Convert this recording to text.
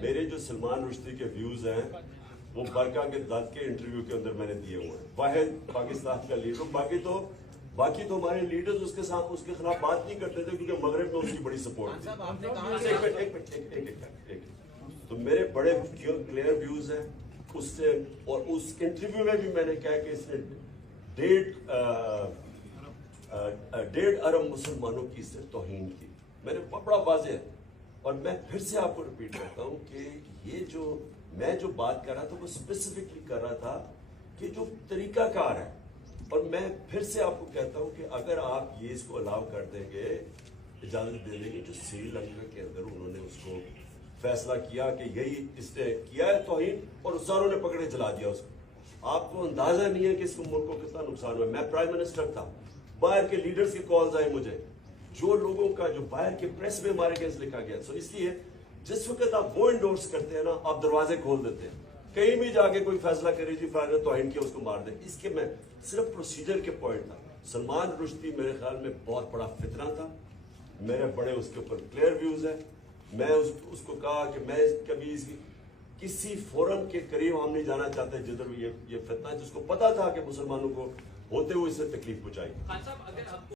میرے جو سلمان رشدی کے ویوز ہیں وہ برقع کے دت کے انٹرویو کے اندر میں نے دیے ہوئے ہیں. واحد پاکستان کا لیڈر. باقی تو ہمارے لیڈرز اس کے خلاف بات نہیں کرتے تھے کیونکہ مغرب میں اس کی بڑی سپورٹ تھی. تو میرے بڑے کلیئر ویوز ہیں اس سے. اور اس انٹرویو میں بھی میں نے کہا کہ اس نے 1.5 ارب مسلمانوں کی اس سے توہین کی. میں نے بڑا واضح ہے. اور میں پھر سے آپ کو ریپیٹ کرتا ہوں کہ یہ جو میں جو بات کر رہا تھا وہ اسپیسیفکلی کر رہا تھا کہ جو طریقہ کار ہے. اور میں پھر سے آپ کو کہتا ہوں کہ اگر آپ یہ اس کو الاؤ کر دیں گے, اجازت دے دیں گے, جو سری لنکا کے اندر انہوں نے اس کو فیصلہ کیا کہ یہی اس نے کیا ہے توہین, اور ساروں نے پکڑے جلا دیا اس کو. آپ کو اندازہ نہیں ہے کہ اس کو ملک کو کتنا نقصان ہوا. میں پرائم منسٹر تھا, باہر کے لیڈرز کی کالز آئے مجھے, جو لوگوں کا جو باہر کے پریس میں ہمارے کیس لکھا گیا. سو اس لیے جس وقت آپ وہ انڈورس کرتے ہیں نا, آپ دروازے کھول دیتے ہیں. کہیں بھی جا کے کوئی فیصلہ کرے جی فلاں نے توہین کیا اس کو مار دیں. اس کے میں صرف پروسیجر کے پوائنٹ تھا. سلمان رشدی میرے خیال میں بہت بڑا فتنہ تھا. میرے بڑے اس کے اوپر کلیئر ویوز ہیں. میں اس کو کہا کہ میں کبھی کسی فورم کے قریب ہم نہیں جانا چاہتے جدھر یہ فتنہ, جس کو پتا تھا کہ مسلمانوں کو ہوتے ہوئے اس سے تکلیف پہنچائی.